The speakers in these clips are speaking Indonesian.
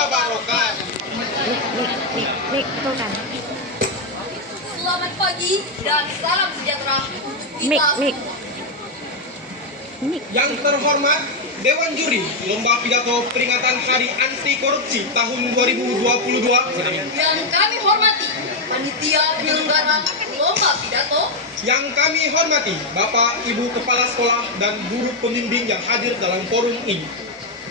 wabarakatuh. Nih, tuh kan. Selamat pagi dan salam sejahtera untuk Mik. kita. Yang terhormat Dewan Juri Lomba Pidato Peringatan Hari Anti Korupsi tahun 2022. Yang kami hormati panitia penyelenggara Lomba Pidato. Yang kami hormati Bapak Ibu Kepala Sekolah dan guru pembimbing yang hadir dalam forum ini.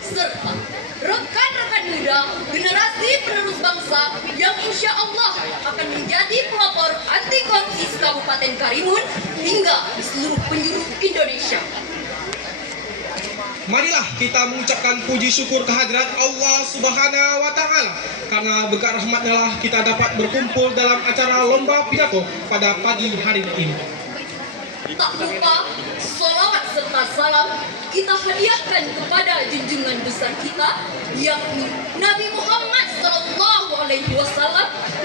Serta rekan-rekan muda generasi penerus bangsa yang insya Allah akan menjadi pelopor anti korupsi Kabupaten Karimun hingga di seluruh penjuru Indonesia. Marilah kita mengucapkan puji syukur kehadirat Allah Subhanahu wa Ta'ala, karena berkat rahmatnya lah kita dapat berkumpul dalam acara Lomba Pidato pada pagi hari ini. Tak lupa salawat serta salam kita hadiahkan kepada junjungan besar kita, yakni Nabi Muhammad SAW,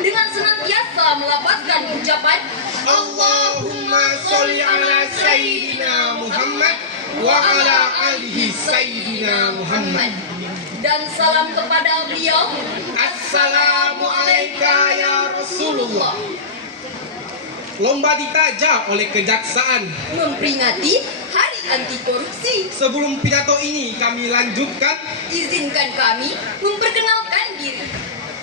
dengan senantiasa melafazkan ucapan Allahumma sholli ala Sayyidina Muhammad wa ala alihi Sayyidina Muhammad. Dan salam kepada beliau. Assalamualaikum ya Rasulullah. Lomba ditaja oleh Kejaksaan. Memperingati Hari Anti Korupsi. Sebelum pidato ini kami lanjutkan, Izinkan kami memperkenalkan diri.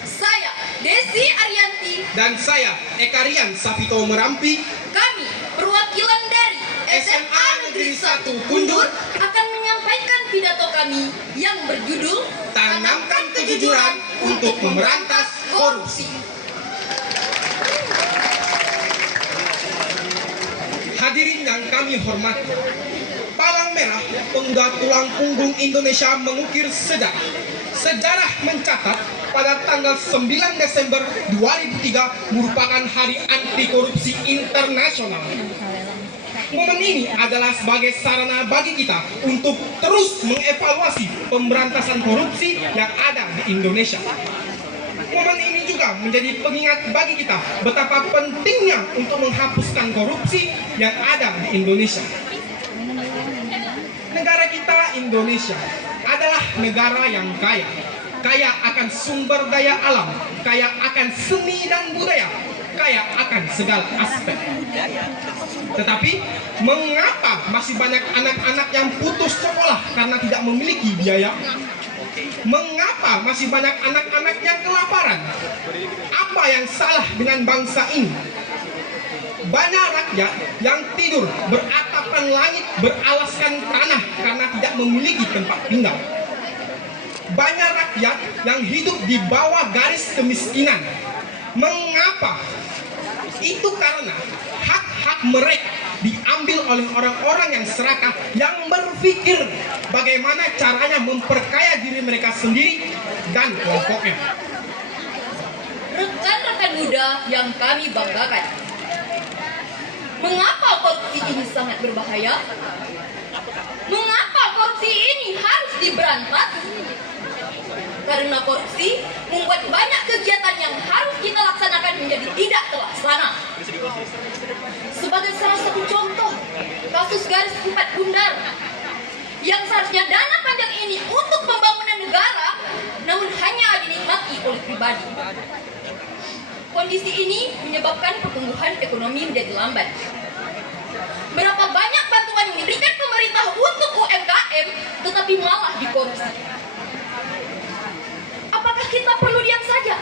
Saya Desi Arianti. dan saya Eka Rian Sapito Merampi, Kami perwakilan dari SMA Negeri 1 Kundur akan menyampaikan pidato kami yang berjudul Tanamkan Kejujuran untuk Memberantas Korupsi. Hadirin yang kami hormati, Palang Merah, pemuda tulang punggung Indonesia, mengukir sejarah. Sejarah mencatat pada tanggal 9 Desember 2003 merupakan Hari Anti Korupsi Internasional. Momen ini adalah sebagai sarana bagi kita untuk terus mengevaluasi pemberantasan korupsi yang ada di Indonesia. Momen ini juga menjadi pengingat bagi kita betapa pentingnya untuk menghapuskan korupsi yang ada di Indonesia. Negara kita Indonesia adalah negara yang kaya. Kaya akan sumber daya alam, kaya akan seni dan budaya, kaya akan segala aspek. Tetapi mengapa masih banyak anak-anak yang putus sekolah karena tidak memiliki biaya? Mengapa masih banyak anak-anak yang kelaparan? Apa yang salah dengan bangsa ini? Banyak rakyat yang tidur beratapkan langit, beralaskan tanah karena tidak memiliki tempat tinggal. Banyak rakyat yang hidup di bawah garis kemiskinan. Mengapa? Itu karena hak-hak mereka diambil oleh orang-orang yang serakah, yang berpikir bagaimana caranya memperkaya diri mereka sendiri dan kelompoknya. rekan-rekan muda yang kami banggakan. Mengapa korupsi ini sangat berbahaya? Mengapa korupsi ini harus diberantas? Karena korupsi membuat banyak kegiatan yang harus kita laksanakan menjadi tidak terlaksana. Sebagai salah satu contoh, kasus garis 4 bundar yang seharusnya dana panjang ini untuk pembangunan negara, namun hanya dinikmati oleh pribadi. Kondisi ini menyebabkan pertumbuhan ekonomi menjadi lambat. Berapa banyak bantuan yang diberikan pemerintah untuk UMKM, tetapi malah dikorupsi. Apakah kita perlu diam saja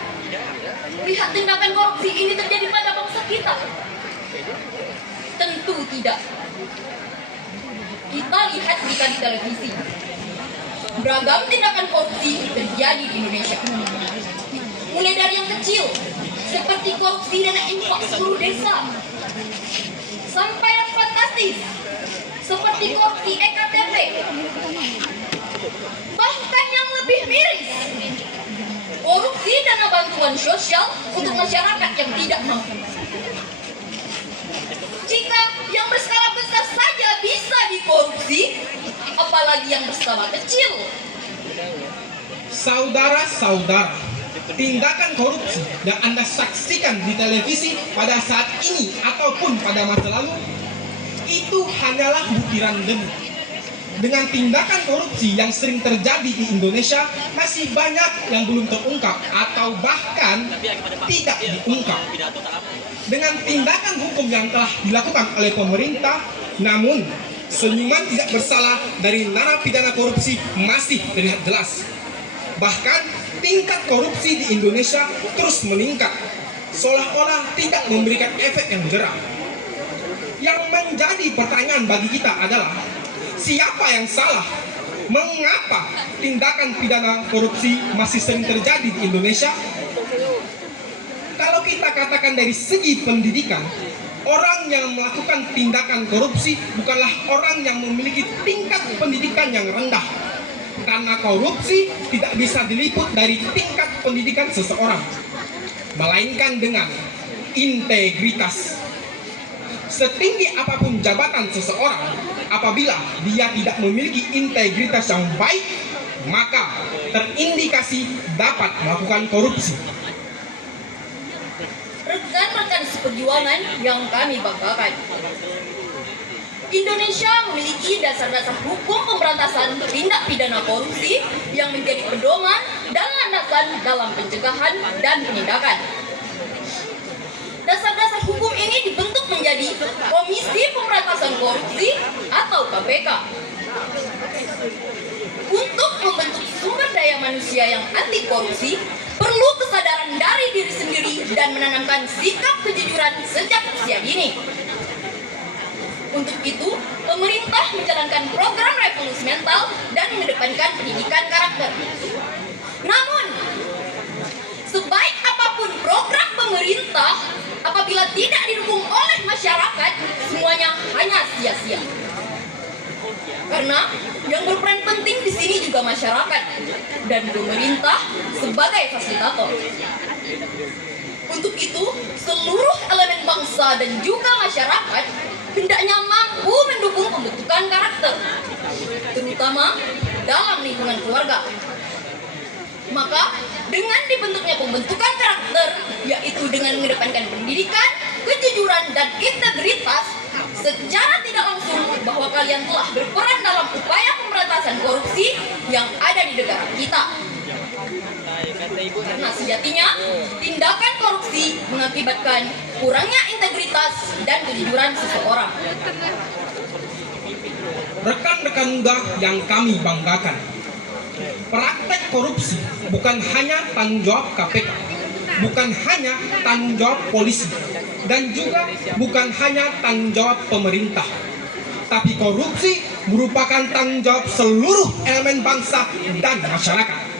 lihat tindakan korupsi ini terjadi pada bangsa kita? Tentu tidak. Kita lihat berita di televisi, beragam tindakan korupsi terjadi di Indonesia. Mulai dari yang kecil, seperti korupsi dana infak seluruh desa, sampai yang fantastis, seperti korupsi EKTP. Bahkan yang lebih miris, korupsi dana bantuan sosial untuk masyarakat yang tidak mampu. Jika yang berskala besar saja bisa dikorupsi, apalagi yang berskala kecil. Saudara-saudara, tindakan korupsi yang Anda saksikan di televisi pada saat ini ataupun pada masa lalu, itu hanyalah butiran debu. dengan tindakan korupsi yang sering terjadi di Indonesia, masih banyak yang belum terungkap atau bahkan tidak diungkap. Dengan tindakan hukum yang telah dilakukan oleh pemerintah, namun senyuman tidak bersalah dari narapidana korupsi masih terlihat jelas. Bahkan tingkat korupsi di Indonesia terus meningkat, seolah-olah tidak memberikan efek yang jerah. Yang menjadi pertanyaan bagi kita adalah, siapa yang salah? Mengapa tindakan pidana korupsi masih sering terjadi di Indonesia? Kalau kita katakan dari segi pendidikan, orang yang melakukan tindakan korupsi bukanlah orang yang memiliki tingkat pendidikan yang rendah. Karena korupsi tidak bisa diliput dari tingkat pendidikan seseorang, melainkan dengan integritas. Setinggi apapun jabatan seseorang, apabila dia tidak memiliki integritas yang baik, maka terindikasi dapat melakukan korupsi. Rekan-rekan seperjuangan yang kami banggakan, Indonesia memiliki dasar-dasar hukum pemberantasan tindak pidana korupsi yang menjadi pedoman dan landasan dalam pencegahan dan penindakan. Dasar-dasar hukum ini dibentuk menjadi Komisi Pemberantasan Korupsi atau KPK. Untuk membentuk sumber daya manusia yang anti korupsi, perlu kesadaran dari diri sendiri dan menanamkan sikap kejujuran sejak usia dini. Untuk itu, pemerintah menjalankan program revolusi mental dan mengedepankan pendidikan karakter. Namun, sebaik apapun program pemerintah, apabila tidak didukung oleh masyarakat, semuanya hanya sia-sia. Karena yang berperan penting di sini juga masyarakat dan pemerintah sebagai fasilitator. Untuk itu, seluruh elemen bangsa dan juga masyarakat hendaknya mampu mendukung pembentukan karakter, terutama dalam lingkungan keluarga. Maka, dengan dibentuknya pembentukan karakter, yaitu dengan mengedepankan pendidikan, kejujuran, dan integritas, secara tidak langsung bahwa kalian telah berperan dalam upaya pemberantasan korupsi yang ada di negara kita. Karena sejatinya, tindakan korupsi mengakibatkan kurangnya integritas dan kejujuran seseorang. Rekan-rekan muda yang kami banggakan, praktek korupsi bukan hanya tanggung jawab KPK, bukan hanya tanggung jawab polisi, dan juga bukan hanya tanggung jawab pemerintah. Tapi korupsi merupakan tanggung jawab seluruh elemen bangsa dan masyarakat.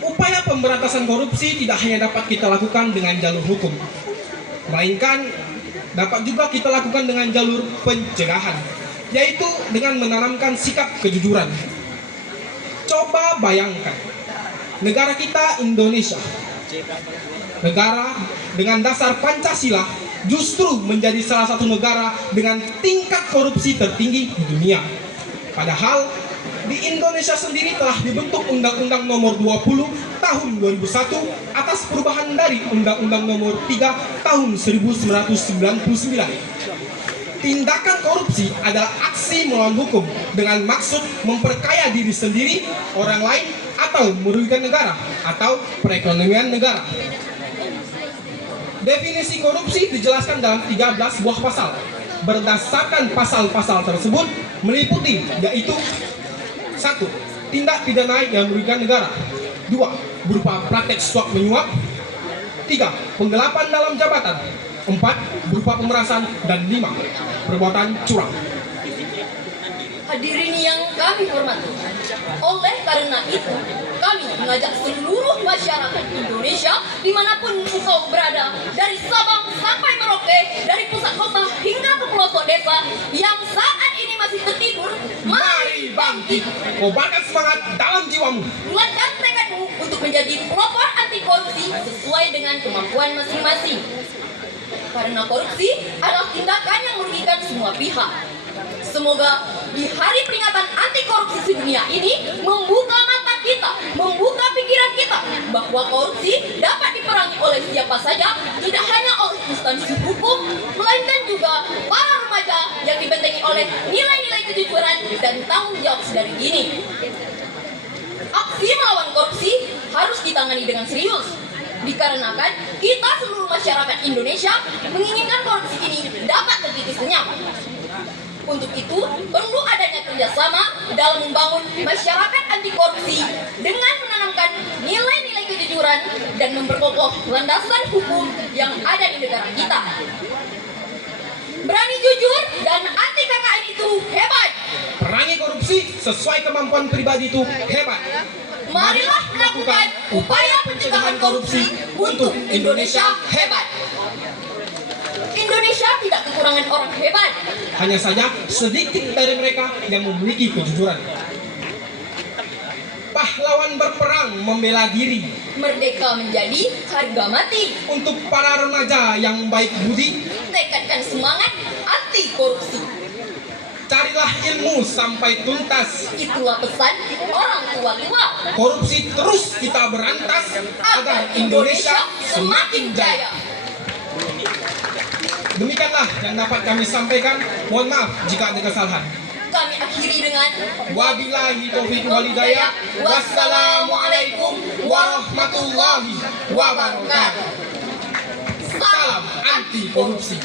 Upaya pemberantasan korupsi tidak hanya dapat kita lakukan dengan jalur hukum, melainkan dapat juga kita lakukan dengan jalur pencegahan, yaitu dengan menanamkan sikap kejujuran. Coba bayangkan, negara kita Indonesia, negara dengan dasar Pancasila, justru menjadi salah satu negara dengan tingkat korupsi tertinggi di dunia. Padahal di Indonesia sendiri telah dibentuk Undang-Undang Nomor 20 Tahun 2001 atas perubahan dari Undang-Undang Nomor 3 Tahun 1999. Tindakan korupsi adalah aksi melawan hukum dengan maksud memperkaya diri sendiri, orang lain, atau merugikan negara atau perekonomian negara. Definisi korupsi dijelaskan dalam 13 buah pasal. Berdasarkan pasal-pasal tersebut meliputi yaitu 1. Tindak pidana yang merugikan negara. 2. Berupa praktek suap menyuap. 3. Penggelapan dalam jabatan. 4. Berupa pemerasan. Dan 5. Perbuatan curang. Hadirin yang kami hormati, oleh karena itu, kami mengajak seluruh masyarakat Indonesia dimanapun engkau berada, dari Sabang sampai Merauke, dari pusat kota hingga ke pelosok desa yang saat ini masih tertidur, mari bangkit, Kobarkan semangat dalam jiwamu. bulatkan tekadmu untuk menjadi pelopor anti korupsi sesuai dengan kemampuan masing-masing. Karena korupsi adalah tindakan yang merugikan semua pihak. Semoga di hari peringatan anti korupsi sedunia ini membuka mata kita, membuka pikiran kita bahwa korupsi dapat diperangi oleh siapa saja, tidak hanya oleh instansi hukum, melainkan juga para remaja yang dibentengi oleh nilai-nilai kejujuran dan tanggung jawab sedari dini. Aksi melawan korupsi harus ditangani dengan serius, dikarenakan kita seluruh masyarakat Indonesia menginginkan korupsi ini dapat terkikis lenyap. Untuk itu, perlu adanya kerjasama dalam membangun masyarakat anti korupsi dengan menanamkan nilai-nilai kejujuran dan memperkokoh landasan hukum yang ada di negara kita. Berani jujur dan anti KKN itu hebat. Perangi korupsi sesuai kemampuan pribadi itu hebat. Marilah melakukan upaya pencegahan korupsi untuk Indonesia hebat. Indonesia tidak kekurangan orang hebat. Hanya saja sedikit dari mereka yang memiliki kejujuran. Pahlawan berperang membela diri. Merdeka menjadi harga mati. Untuk para remaja yang baik budi, Tekadkan semangat anti korupsi. carilah ilmu sampai tuntas. Itulah pesan orang tua-tua Korupsi terus kita berantas agar Indonesia semakin jaya. Demikianlah yang dapat kami sampaikan. Mohon maaf jika ada kesalahan. Kami akhiri dengan Wabillahi taufiq wal hidayah. Wassalamualaikum warahmatullahi wabarakatuh. Salam anti korupsi.